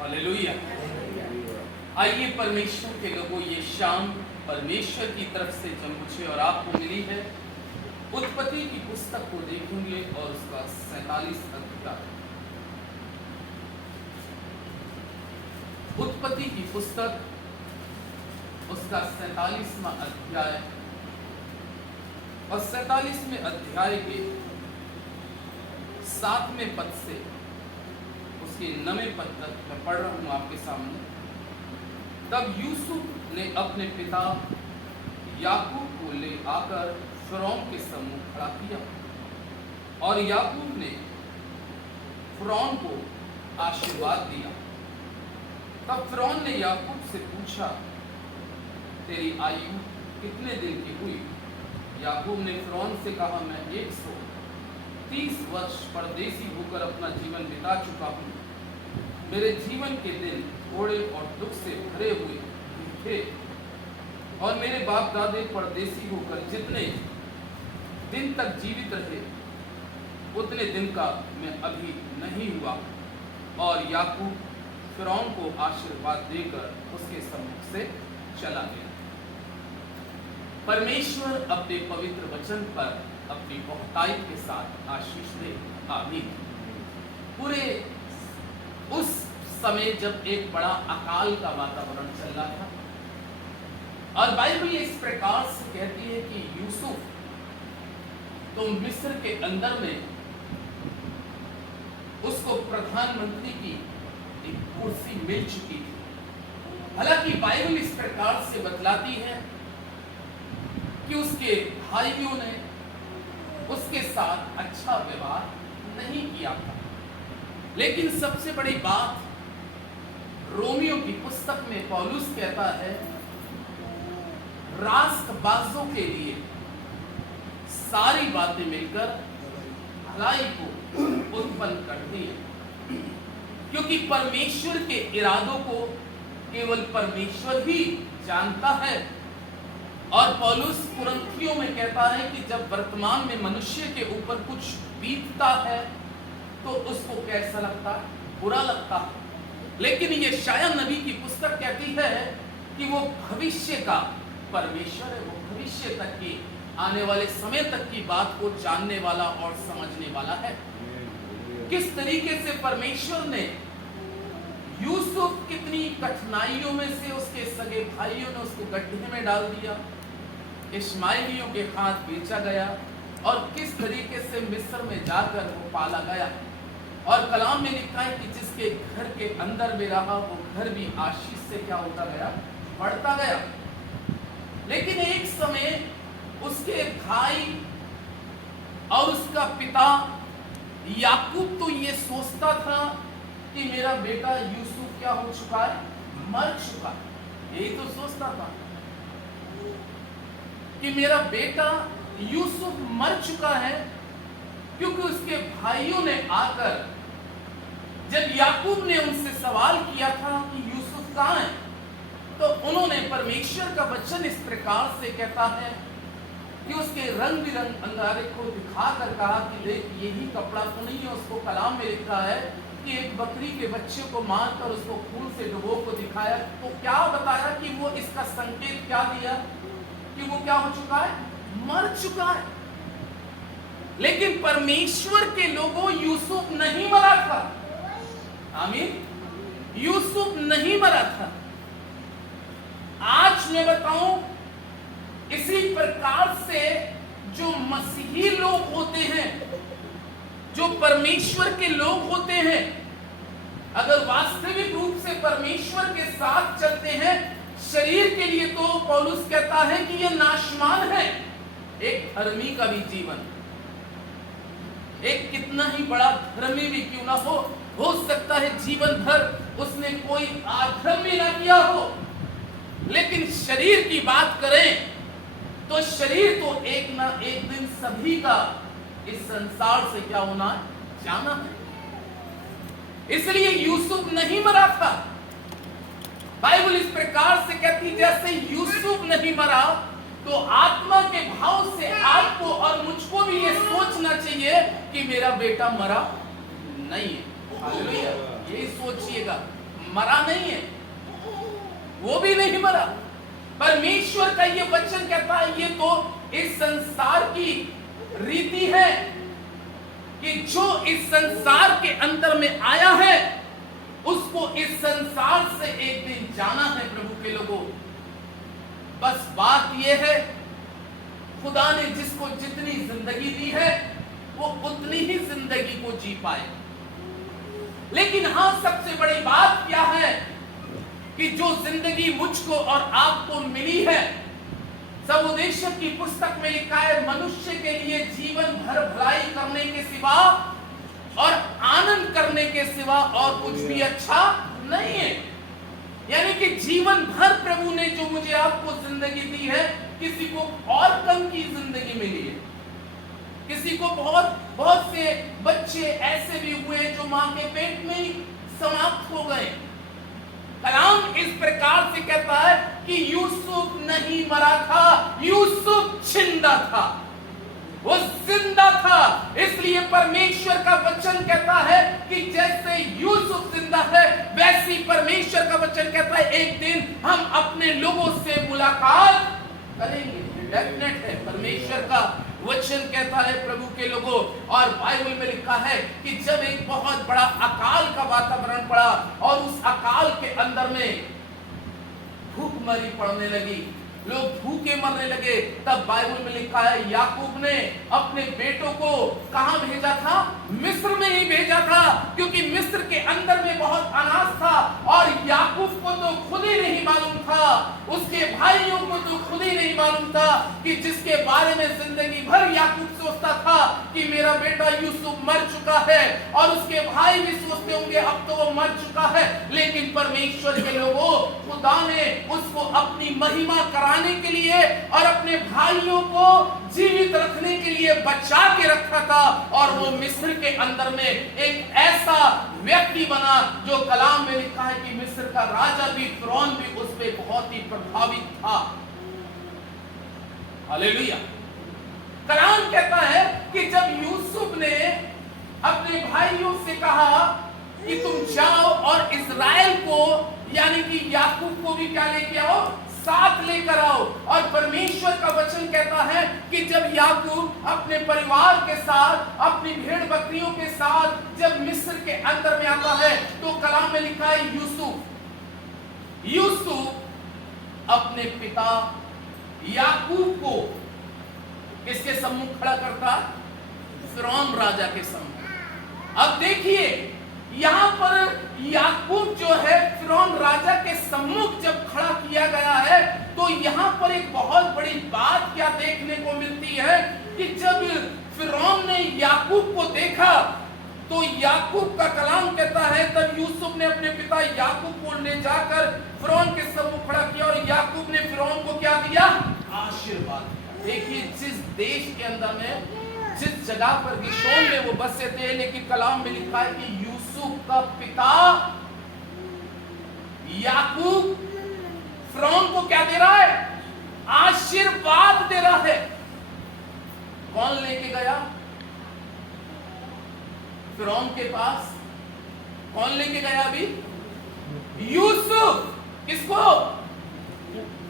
Hallelujah. आइए परमेश्वर के लोगों, ये शाम परमेश्वर की तरफ से जो मुझे और आपको मिली है, उत्पत्ति की पुस्तक को देखेंगे और उसका 47 अध्याय। उत्पत्ति की पुस्तक उसका 47वां अध्याय और 47वें अध्याय के 7वें पद से उसके 9वें पद तक मैं पढ़ रहा हूं आपके सामने। तब यूसुफ ने अपने पिता याकूब को ले आकर फिरौन के सम्मुख खड़ा किया और याकूब ने फिरौन को आशीर्वाद दिया। तब फिरौन ने याकूब से पूछा, तेरी आयु कितने दिन की हुई? याकूब ने फिरौन से कहा, मैं 130 वर्ष परदेसी होकर अपना जीवन बिता चुका हूँ। मेरे जीवन के दिन थोड़े और दुख से भरे हुए थे और मेरे बाप दादे परदेसी होकर जितने दिन तक जीवित रहे उतने दिन का मैं अभी नहीं हुआ। और याकूब फिरौन को आशीर्वाद देकर उसके सम्मुख से चला गया। परमेश्वर अपने पवित्र वचन पर अपनी बहुतायत के साथ आशीष दे, आमीन। पूरे उस समय जब एक बड़ा अकाल का वातावरण चल रहा था और बाइबल इस प्रकार से कहती है कि यूसुफ तो मिस्र के अंदर में उसको प्रधानमंत्री की एक कुर्सी मिल चुकी थी। हालांकि बाइबल इस प्रकार से बतलाती है कि उसके भाइयों ने उसके साथ अच्छा व्यवहार नहीं किया था। लेकिन सबसे बड़ी बात, रोमियो की पुस्तक में पौलुस कहता है, रास्तबाजों के लिए सारी बातें मिलकर भलाई को उत्पन्न करती है, क्योंकि परमेश्वर के इरादों को केवल परमेश्वर ही जानता है। और पौलुस कुरिन्थियों में कहता है कि जब वर्तमान में मनुष्य के ऊपर कुछ बीतता है तो उसको कैसा लगता है? बुरा लगता है। लेकिन ये शायद नबी की पुस्तक कहती है कि वो भविष्य का परमेश्वर है, वो भविष्य तक की, आने वाले समय तक की बात को जानने वाला और समझने वाला है। किस तरीके से परमेश्वर ने यूसुफ कितनी कठिनाइयों में से उसके सगे भाइयों ने उसको गड्ढे में डाल दिया, इश्माइलियों के हाथ बेचा गया और किस तरीके से मिस्र में जाकर वो पाला गया। और कलाम में लिखा है कि जिसके घर के अंदर में रहा वो घर भी आशीष से क्या होता गया? बढ़ता गया। लेकिन एक समय उसके भाई और उसका पिता याकूब तो ये सोचता था कि मेरा बेटा यूसुफ क्या हो चुका है? मर चुका है। यही तो सोचता था कि मेरा बेटा यूसुफ मर चुका है, क्योंकि उसके भाइयों ने आकर जब याकूब ने उनसे सवाल किया था कि यूसुफ कहाँ है, तो उन्होंने परमेश्वर का वचन इस प्रकार से कहता है कि उसके रंग बिरंग अंगारे को दिखाकर कहा कि देख, यही कपड़ा तो नहीं है। उसको कलाम में लिखा है कि एक बकरी के बच्चे को मारकर उसको खून से डुबो को दिखाया। तो क्या बताया कि वो इसका संकेत क्या दिया कि वो क्या हो चुका है? मर चुका है। लेकिन परमेश्वर के लोगों, यूसुफ नहीं मरा था। आमीन। यूसुफ नहीं मरा था। आज मैं बताऊं, इसी प्रकार से जो मसीही लोग होते हैं, जो परमेश्वर के लोग होते हैं, अगर वास्तविक रूप से परमेश्वर के साथ चलते हैं, शरीर के लिए तो पौलुस कहता है कि यह नाशवान है। एक धर्मी का भी जीवन, एक कितना ही बड़ा धर्मी भी क्यों ना हो सकता है जीवन भर उसने कोई अधर्मी ना किया हो, लेकिन शरीर की बात करें तो शरीर तो एक ना एक दिन सभी का इस संसार से क्या होना है? जाना है। इसलिए यूसुफ नहीं मरा था। बाइबल इस प्रकार से कहती, जैसे यूसुफ नहीं मरा तो आत्मा के भाव से आपको और मुझको भी ये सोचना चाहिए कि मेरा बेटा मरा नहीं है। हालेलुया। यही सोचिएगा। मरा नहीं है, वो भी नहीं मरा। परमेश्वर का ये वचन कहता है, ये तो इस संसार की रीति है कि जो इस संसार के अंदर में आया है उसको इस संसार से एक दिन जाना है। प्रभु के लोगों, बस बात यह है, खुदा ने जिसको जितनी जिंदगी दी है वो उतनी ही जिंदगी को जी पाए। लेकिन हाँ, सबसे बड़ी बात क्या है कि जो जिंदगी मुझको और आपको मिली है, सबोदेशक की पुस्तक में लिखा है, मनुष्य के लिए जीवन भर भलाई करने के सिवा और आनंद करने के सिवा और कुछ भी अच्छा नहीं है। यानी कि जीवन भर प्रभु ने जो मुझे आपको जिंदगी दी है, किसी को और कम की जिंदगी मिली है। किसी को बहुत से बच्चे ऐसे भी हुए जो मां के पेट में ही समाप्त हो गए। कलाम इस प्रकार से कहता है कि यूसुफ नहीं मरा था, यूसुफ जिंदा था, वो जिंदा था। इसलिए परमेश्वर का वचन कहता है कि जैसे यूसुफ जिंदा है, वैसी परमेश्वर का वचन कहता है एक दिन हम अपने लोगों से मुलाकात करेंगे। डेफिनेट है, परमेश्वर का वचन कहता है प्रभु के लोगों। और बाइबल में लिखा है कि जब एक बहुत बड़ा अकाल का वातावरण पड़ा और उस अकाल के अंदर में भूखमरी पड़ने लगी, लोग भूखे मरने लगे, तब बाइबल में लिखा है याकूब ने अपने बेटों को कहां भेजा था? मिस्र में ही भेजा था, क्योंकि मिस्र के अंदर में बहुत अनाज था और याकूब को तो खुद ही नहीं मालूम था, उसके भाइयों को तो खुद ही नहीं मालूम था कि जिसके बारे में जिंदगी भर याकूब सोचता था कि मेरा बेटा यूसुफ मर चुका है, और उसके भाई भी सोचते होंगे अब तो वो मर चुका है। लेकिन परमेश्वर के लोगों, खुदा ने उसको अपनी महिमा कराने के लिए और अपने भाइयों को जीवित रखने के लिए बचा के रखा था, और वो मिस्र के अंदर में एक ऐसा व्यक्ति बना जो कलाम में लिखा है कि मिस्र का राजा भी, फिरौन भी उस पे बहुत ही प्रभावित था। हालेलुया। कलाम कहता है कि जब यूसुफ ने अपने भाइयों से कहा कि तुम जाओ और इस्राएल को, यानी कि याकूब को भी क्या लेके आओ? साथ लेकर आओ। और परमेश्वर का वचन कहता है कि जब याकूब अपने परिवार के साथ, अपनी भेड़ बकरियों के साथ जब मिस्र के अंदर में आता है, तो कलाम में लिखा है यूसुफ अपने पिता याकूब को किसके सम्मुख खड़ा करता? फिरौन राजा के सम्मुख। अब देखिए, यहां पर याकूब जो है फिरौन राजा के सम्मुख जब खड़ा किया गया है, तो यहां पर एक बहुत बड़ी बात क्या देखने को मिलती है कि जब फिरौन ने याकूब को देखा, तो याकूब का कलाम कहता है तब यूसुफ ने अपने पिता याकूब को ले जाकर फिरौन के सम्मुख खड़ा किया, और याकूब ने फिरौन को क्या दिया? आशीर्वाद। देखिए, जिस देश के अंदर में, जिस जगह पर गिशोन में वो बसे थे, लेकिन कलाम में लिखा है कि यूसुफ का पिता याकूब फिरौन को क्या दे रहा है? आशीर्वाद दे रहा है। कौन लेके गया फिरौन के पास? कौन लेके गया अभी? यूसुफ। किसको?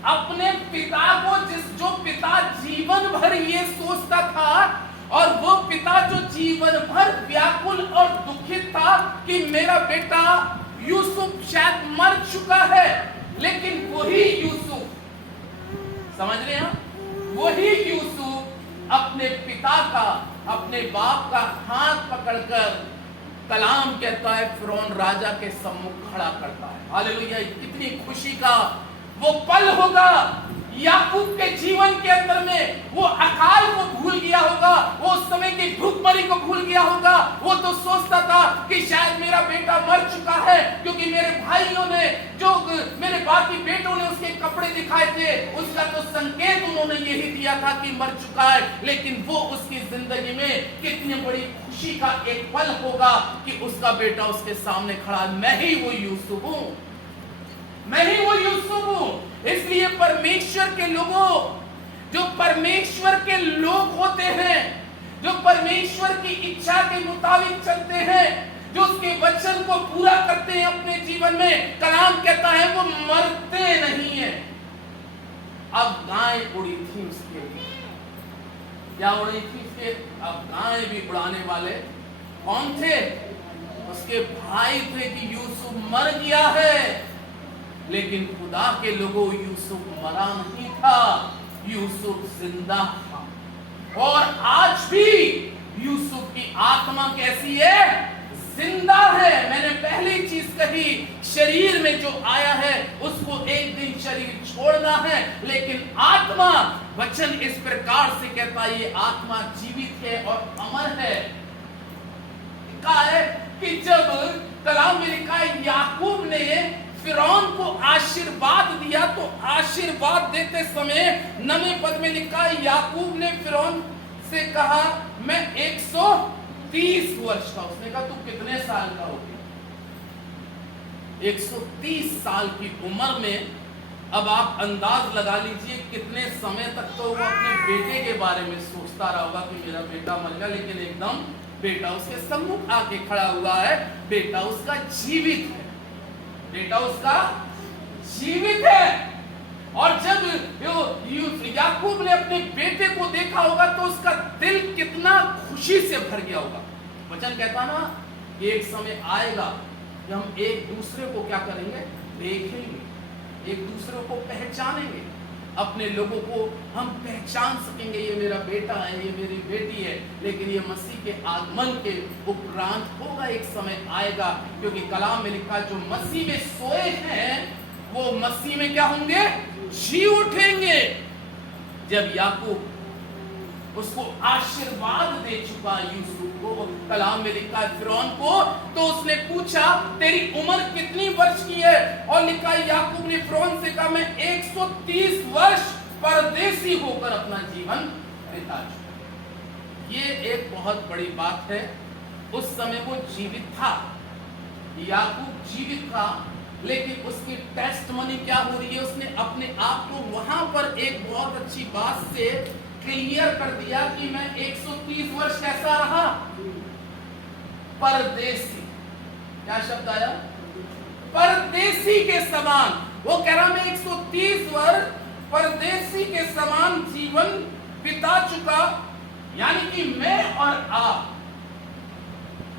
अपने पिता को, जो पिता जीवन भर ये सोचता था, और वो पिता जो जीवन भर व्याकुल और दुखित था कि मेरा बेटा यूसुफ शायद मर चुका है, लेकिन वही यूसुफ, समझ रहे हैं, वही यूसुफ अपने पिता का, अपने बाप का हाथ पकड़कर, कलाम कहता है फिरौन राजा के सम्मुख खड़ा करता है। हालेलुया। कितनी खुशी का वो पल होगा याकूब के जीवन के अंदर में। वो अकाल को भूल गया होगा, वो उस समय की भूखमरी को भूल गया होगा। वो तो सोचता था कि शायद मेरा बेटा मर चुका है, क्योंकि मेरे भाइयों ने, जो मेरे बाकी बेटों ने उसके कपड़े दिखाए थे, उसका तो संकेत उन्होंने यही दिया था कि मर चुका है। लेकिन वो उसकी जिंदगी में कितनी बड़ी खुशी का एक पल होगा कि उसका बेटा उसके सामने खड़ा, मैं ही वो यूसुफ हूं, मैं ही वो यूसुफ हूं। इसलिए परमेश्वर के लोगों, जो परमेश्वर के लोग होते हैं, जो परमेश्वर की इच्छा के मुताबिक चलते हैं, जो उसके वचन को पूरा करते हैं अपने जीवन में, कलाम कहता है वो मरते नहीं है। अब गाय उड़ी थी उसके लिए, क्या उड़ी थी उसके? अब गाय भी उड़ाने वाले कौन थे? उसके भाई थे कि यूसुफ मर गया है। लेकिन खुदा के लोगों, यूसुफ मरा नहीं था, यूसुफ जिंदा था। और आज भी यूसुफ की आत्मा कैसी है? जिंदा है। मैंने पहली चीज कही, शरीर में जो आया है उसको एक दिन शरीर छोड़ना है, लेकिन आत्मा, वचन इस प्रकार से कहता है ये आत्मा जीवित है और अमर है। कहा है कि जब कलाम में लिखा है याकूब ने फिरौन को आशीर्वाद दिया, तो आशीर्वाद देते समय 9वें पद में लिखा है याकूब ने फिरौन से कहा मैं 130 वर्ष का। उसने कहा तू कितने साल का हो गया? 130 साल की उम्र में। अब आप अंदाज लगा लीजिए कितने समय तक तो वो अपने बेटे के बारे में सोचता रहा होगा कि मेरा बेटा मर गया, लेकिन एकदम बेटा उसके सम्मुख आके खड़ा हुआ है, बेटा उसका जीवित है, बेटा उसका जीवित है। और जब याकूब ने अपने बेटे को देखा होगा तो उसका दिल कितना खुशी से भर गया होगा। वचन कहता ना, एक समय आएगा कि हम एक दूसरे को क्या करेंगे? देखेंगे, एक दूसरे को पहचानेंगे, अपने लोगों को हम पहचान सकेंगे, ये मेरा बेटा है, ये मेरी बेटी है। लेकिन ये मसीह के आगमन के उपरांत होगा, एक समय आएगा, क्योंकि कलाम में लिखा जो मसीह में सोए हैं वो मसीह में क्या होंगे? जी उठेंगे। जब याकूब उसको आशीर्वाद दे चुका यूसुफ को, कलाम में लिखा फिरौन को, तो उसने पूछा तेरी उम्र कितनी वर्ष की है? और लिखा याकूब ने फिरौन से कहा मैं 130 वर्ष परदेसी होकर अपना जीवन बिता चुका। ये एक बहुत बड़ी बात है। उस समय वो जीवित था, याकूब जीवित था, लेकिन उसकी टेस्टमनी क्या हो रही है? उसने अपने आप को वहां पर एक बहुत अच्छी बात से क्लियर कर दिया कि मैं 130 वर्ष कैसा रहा? परदेसी। क्या शब्द आया? परदेसी के समान। वो कह रहा मैं 130 वर्ष परदेसी के समान जीवन बिता चुका। यानी कि मैं और आप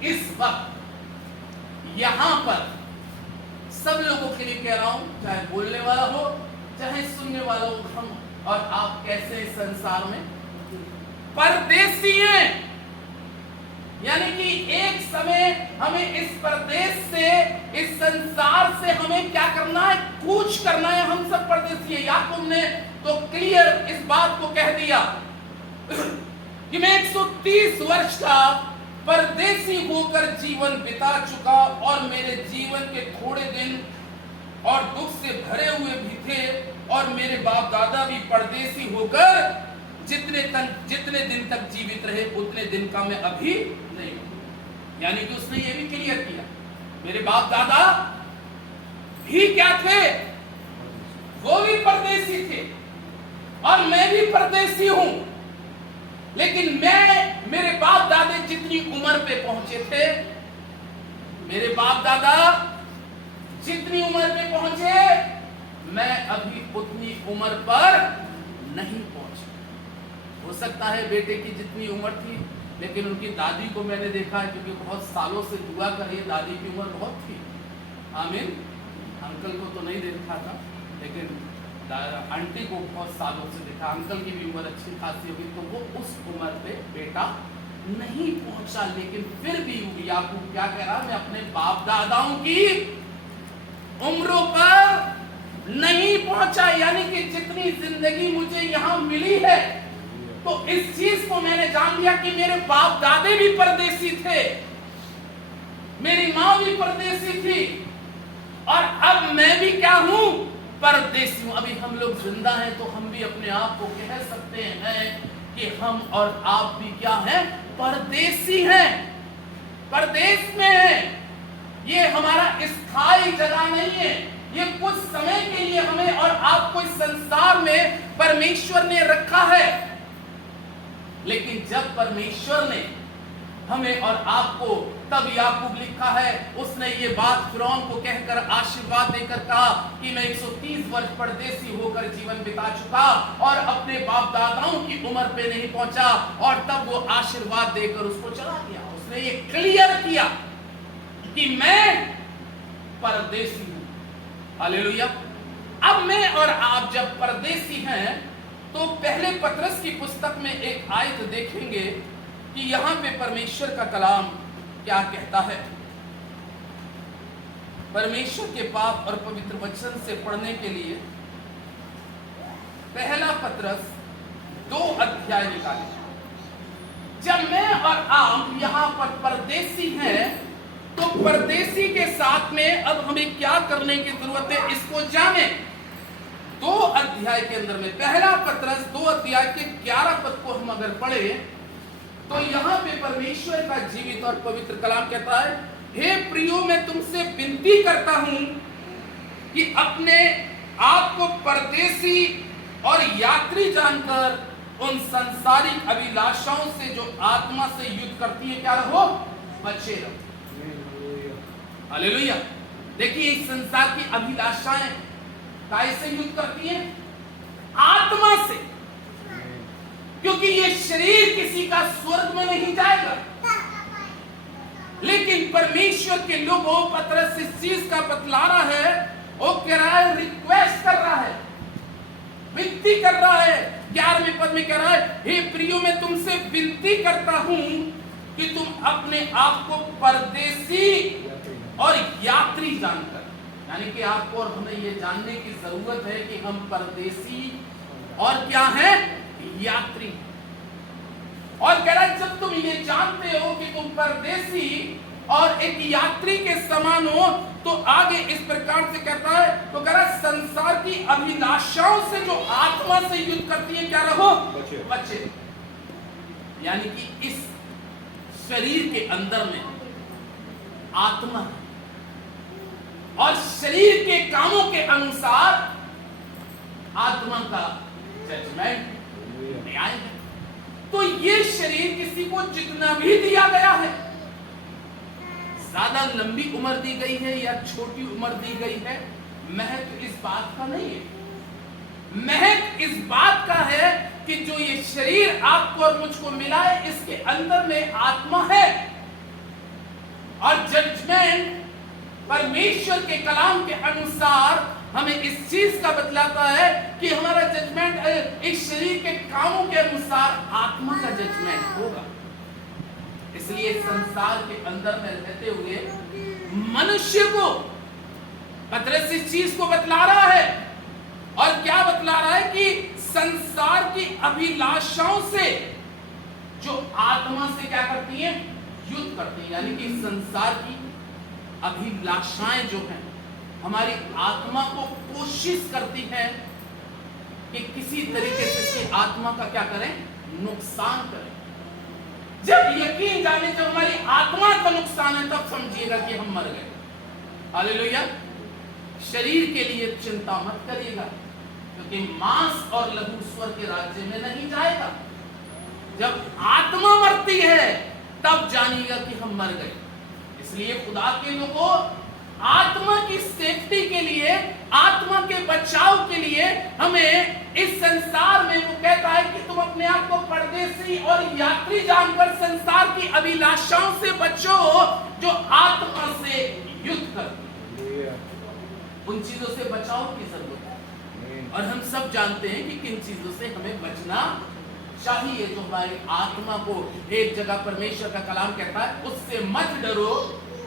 इस वक्त यहां पर सब लोगों के लिए कह रहा हूं, चाहे बोलने वाला हो चाहे सुनने वाला हो, हम और आप कैसे इस संसार में परदेसी हैं। यानी कि एक समय हमें इस परदेश से, इस संसार से हमें क्या करना है? कूच करना है। हम सब परदेसी हैं। याकूब ने तो क्लियर इस बात को कह दिया कि मैं 130 वर्ष का परदेसी होकर जीवन बिता चुका और मेरे जीवन के थोड़े दिन और दुख से भरे हुए भी थे, और मेरे बाप दादा भी परदेसी होकर जितने दिन तक जीवित रहे उतने दिन का मैं अभी नहीं हूं। यानी कि उसने ये भी क्लियर किया मेरे बाप दादा भी क्या थे? वो भी परदेसी थे और मैं भी परदेसी हूं। लेकिन मैं, मेरे बाप दादा जितनी उम्र पे पहुंचे थे, मेरे बाप दादा जितनी उम्र पे पहुंचे, मैं अभी उतनी उम्र पर नहीं पहुंचा। हो सकता है बेटे की जितनी उम्र थी, लेकिन उनकी दादी को मैंने देखा है, क्योंकि बहुत सालों से दुआ कर रही है, दादी की उम्र बहुत थी। आमीन। अंकल को तो नहीं देखा था, लेकिन आंटी को बहुत सालों से देखा। अंकल की भी उम्र अच्छी खासी होगी, तो वो उस उम्र पे बेटा नहीं पहुंचा। लेकिन फिर भी याकूब क्या कह रहा? मैं अपने बाप दादाओं की उम्रों पर नहीं पहुंचा। यानी कि जितनी जिंदगी मुझे यहां मिली है, तो इस चीज को मैंने जान लिया कि मेरे बाप दादे भी परदेसी थे, मेरी मां भी परदेसी थी, और अब मैं भी क्या हूं? परदेसी हूं। अभी हम लोग जिंदा हैं तो हम भी अपने आप को कह सकते हैं कि हम और आप भी क्या हैं? परदेसी हैं, परदेश में हैं। ये हमारा स्थायी जगह नहीं है, ये कुछ समय के लिए हमें और आपको इस संसार में परमेश्वर ने रखा है। लेकिन जब परमेश्वर ने हमें और आपको। तब याकूब लिखा है, उसने ये बात फिरौन को कहकर आशीर्वाद देकर कहा कि मैं 130 वर्ष परदेसी होकर जीवन बिता चुका और अपने बाप दादाओं की उम्र पे नहीं पहुंचा, और तब वो आशीर्वाद देकर उसको चला गया। उसने ये क्लियर किया कि मैं परदेसी हूं। हालेलुया। अब मैं और आप जब परदेसी हैं तो पहले पतरस की पुस्तक में एक आयत देखेंगे कि यहां पे परमेश्वर का कलाम क्या कहता है। परमेश्वर के पाक और पवित्र वचन से पढ़ने के लिए पहला पतरस 2 अध्याय निकालें। जब मैं और आप यहां पर परदेसी हैं तो परदेसी के साथ में अब हमें क्या करने की जरूरत है, इसको जाने। 2 अध्याय के अंदर में पहला पतरस 2 अध्याय के 11 पद को हम अगर पढ़े तो यहां पे परमेश्वर का जीवित और पवित्र कलाम कहता है, हे प्रियो, मैं तुमसे विनती करता हूं कि अपने आप को परदेसी और यात्री जानकर उन सांसारिक अभिलाषाओं से जो आत्मा से युद्ध करती है क्या रहो, बचे रहो। हालेलुया। देखिए इस संसार की अभिलाषाएं कैसे युद्ध करती हैं, आत्मा से, क्योंकि ये शरीर किसी का स्वर्ग में नहीं जाएगा। लेकिन परमेश्वर के लोगों पतरस इस चीज का बतला रहा है, वो कह रहा है, रिक्वेस्ट कर रहा है, विनती कर रहा है। 11वें पद में कह रहा है, हे प्रियो, मैं तुमसे विनती करता हूं कि तुम अपने आप को परदेसी और यात्री जानकर, यानी कि आपको और हमें ये जानने की जरूरत है कि हम परदेसी और क्या है, यात्री। और कह रहा है जब तुम ये जानते हो कि तुम परदेसी और एक यात्री के समान हो, तो आगे इस प्रकार से कहता है, तो कह रहा है संसार की अभिलाषाओं से जो आत्मा से युद्ध करती है क्या रहो, बचे। यानी कि इस शरीर के अंदर में आत्मा है और शरीर के कामों के अनुसार आत्मा का जजमेंट न्याय है। तो ये शरीर किसी को जितना भी दिया गया है, ज्यादा लंबी उम्र दी गई है या छोटी उम्र दी गई है, महत्व इस बात का नहीं है। महत्व इस बात का है कि जो ये शरीर आपको और मुझको मिला है, इसके अंदर में आत्मा है और जजमेंट परमेश्वर के कलाम के अनुसार हमें इस चीज का बतलाता है कि हमारा जजमेंट इस शरीर के कामों के अनुसार आत्मा का जजमेंट होगा। इसलिए संसार के अंदर में रहते हुए मनुष्य को पतरस इस चीज को बतला रहा है, और क्या बतला रहा है कि संसार की अभिलाषाओं से जो आत्मा से क्या करती है, युद्ध करती है। यानी कि संसार की अभिलाषाएं जो हैं हमारी आत्मा को कोशिश करती हैं कि किसी तरीके से इसकी आत्मा का क्या करें, नुकसान करें। जब यकीन जाने जब हमारी आत्मा का नुकसान है तब समझिएगा कि हम मर गए। हालेलुया। शरीर के लिए चिंता मत करिएगा, क्योंकि मांस और लहू स्वर्ग के राज्य में नहीं जाएगा। जब आत्मा मरती है तब जानिएगा कि हम मर गए। इसलिए खुदा के लोगों, आत्मा की सेफ्टी के लिए, आत्मा के बचाव के लिए हमें इस संसार में, वो कहता है कि तुम अपने आप को परदेसी और यात्री जानकर संसार की अभिलाषाओं से बचो जो आत्मा से युद्ध करती है। उन चीजों से बचाव की जरूरत है, और हम सब जानते हैं कि किन चीजों से हमें बचना चाहिए। जो हमारी आत्मा को, एक जगह परमेश्वर का कलाम कहता है, उससे मत डरो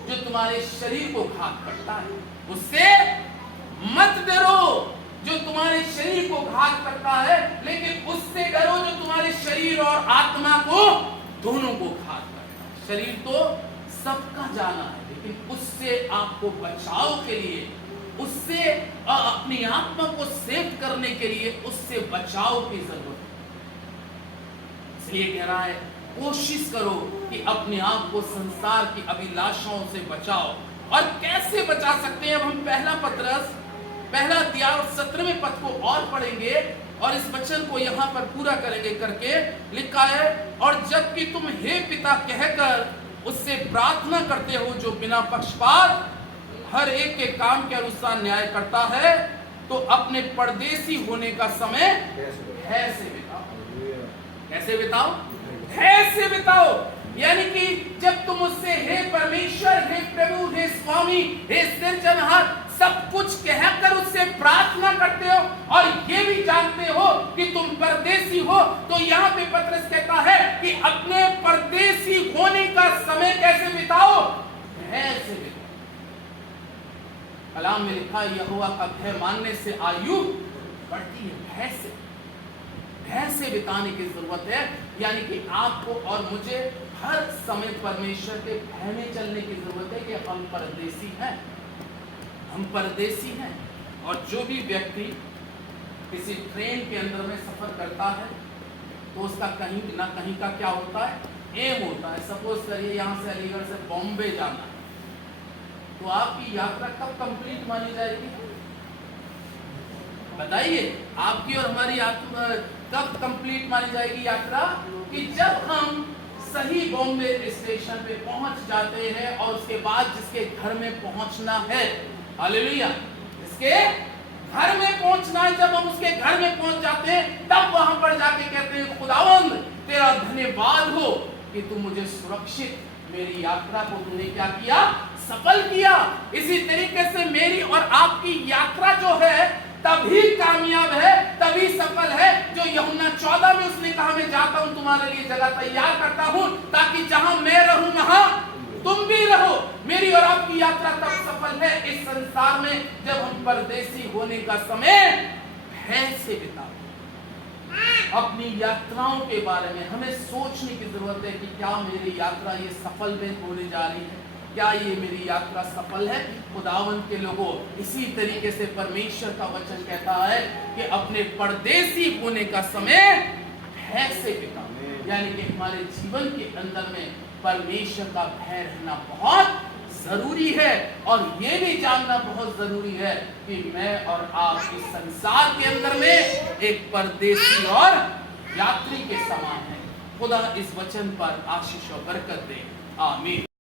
जो तुम्हारे शरीर को घात करता है। उससे मत डरो जो तुम्हारे शरीर को घात करता है, लेकिन उससे डरो जो तुम्हारे शरीर और आत्मा को दोनों को घात करता है। शरीर तो सबका जाना है, लेकिन उससे आपको बचाव के लिए, उससे अपनी आत्मा को सेव करने के लिए उससे बचाव की जरूरत है। इसलिए कह रहा है, कोशिश करो कि अपने आप को संसार की अभिलाषाओं से बचाओ। और कैसे बचा सकते हैं? अब हम पहला पतरस पहला अध्याय 17वें पद को और पढ़ेंगे और इस वचन को यहाँ पर पूरा करेंगे करके लिखा है, और जबकि तुम हे पिता कहकर उससे प्रार्थना करते हो जो बिना पक्षपात हर एक के काम के अनुसार न्याय करता है, तो अपने परदेसी होने का समय ऐसे बिताओ। कैसे बिताओ? ऐसे बिताओ। यानी कि जब तुम उससे हे परमेश्वर, हे प्रभु, हे स्वामी, हे सृजनहार सब कुछ कहकर उससे प्रार्थना करते हो और ये भी जानते हो कि तुम परदेसी हो, तो यहाँ पे पतरस कहता है कि अपने परदेसी होने का समय कैसे बिताओ? ऐसे बिताओ। कलाम में लिखा है यहोवा का भय मानने से आयु बढ़ती है। भय से बिताने की जरूरत है। यानी कि आपको और मुझे हर समय परमेश्वर के भय में चलने की जरूरत है कि हम परदेसी हैं। हम परदेसी हैं। और जो भी व्यक्ति किसी ट्रेन के अंदर में सफर करता है तो उसका कहीं ना कहीं का क्या होता है? एम होता है। सपोज करिए यहाँ से अलीगढ़ से बॉम्बे जाना है, तो आपकी यात्रा कब कंप्लीट मानी जाएगी? बताइए, आपकी और हमारी यात्रा कब कंप्लीट मानी जाएगी यात्रा? कि जब हम सही बॉम्बे स्टेशन पे पहुंच जाते हैं और उसके बाद जिसके घर में पहुंचना है, हालेलुया, इसके घर में पहुंचना है, जब हम उसके घर में पहुंच जाते हैं तब वहां पर जाके कहते हैं खुदावंद तेरा धन्यवाद हो कि तू मुझे सुरक्षित मेरी यात्रा को तूने क्या किया? सफल किया। इसी तरीके से मेरी और आपकी यात्रा जो है तभी कामयाब है, तभी सफल है जो यूहन्ना 14 में उसने कहा मैं जाता हूं तुम्हारे लिए जगह तैयार करता हूं ताकि जहां मैं रहूं वहां तुम भी रहो। मेरी और आपकी यात्रा तब सफल है इस संसार में जब हम परदेसी होने का समय है से बिताओ। अपनी यात्राओं के बारे में हमें सोचने की जरूरत है कि क्या मेरी यात्रा ये सफल में होने जा रही है? क्या ये मेरी यात्रा सफल है? खुदावंद के लोगों, इसी तरीके से परमेश्वर का वचन कहता है कि अपने परदेसी होने का समय भय से बिताओ। यानी कि हमारे जीवन के अंदर में परमेश्वर का भय रहना बहुत जरूरी है और ये भी जानना बहुत जरूरी है कि मैं और आप इस संसार के अंदर में एक परदेसी और यात्री के समान है। खुदा इस वचन पर आशीष और बरकत दे। आमीन।